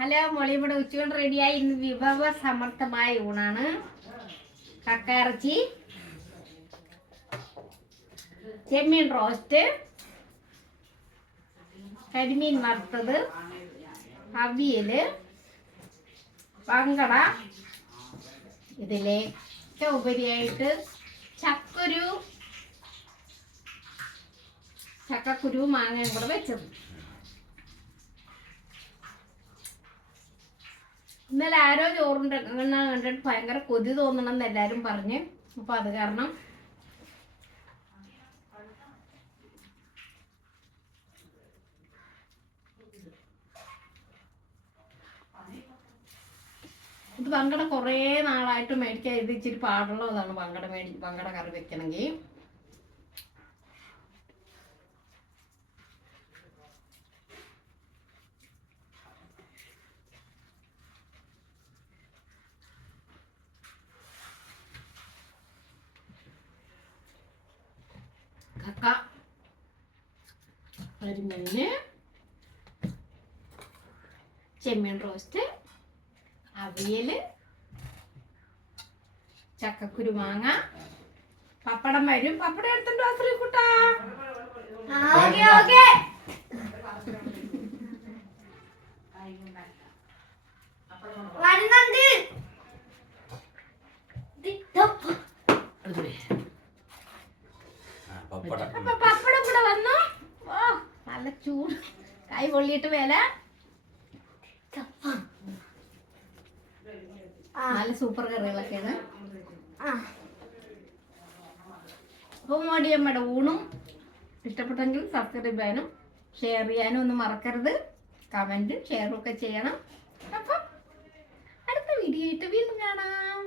Hello മോളി, ഇവിടെ ഉച്ചകൊണ്ട് റെഡിയായി. ഇന്ന് വിഭവ സമർത്ഥമായ ഊണാണ്. കക്ക ഇറച്ചി, ചെമ്മീൻ റോസ്റ്റ്, കരിമീൻ വറുത്തത്, അവിയല്, പങ്കട, ഇതിലേക്ക് ഉപരിയായിട്ട് ചക്കക്കുരു മാങ്ങയും കൂടെ വെച്ചത്. ഇന്നലെ ആരോ ചോറുണ്ട് കണ്ടിട്ട് ഭയങ്കര കൊതി തോന്നണം എന്ന് എല്ലാവരും പറഞ്ഞ്. അപ്പം അത് കാരണം ഇത് പങ്കട കുറേ നാളായിട്ട് മേടിക്കാൻ. ഇത് ഇച്ചിരി പാടുള്ളതാണ് പങ്കട കറി വെക്കണമെങ്കിൽ. കക്ക, കരിമീന്, ചെമ്മീൻ റോസ്റ്റ്, അവിയല്, ചക്കക്കുരു മാങ്ങ, പപ്പടം വരും. പപ്പടം എടുത്തിട്ടോ ശ്രീകുട്ടാ? പപ്പടം കൂടെ വന്നു. ഓ, നല്ല ചൂട്, കൈ പൊള്ളിയിട്ട് വേല. നല്ല സൂപ്പർ കറികളൊക്കെയാണ്. അപ്പോൾ മോടിയമ്മയുടെ ഊണും ഇഷ്ടപ്പെട്ടെങ്കിൽ സബ്സ്ക്രൈബ് ചെയ്യാനും ഷെയർ ചെയ്യാനും ഒന്നും മറക്കരുത്. കമൻറ്റും ഷെയറും ഒക്കെ ചെയ്യണം. അപ്പം അടുത്ത വീഡിയോ ആയിട്ട് വീണ്ടും കാണാം.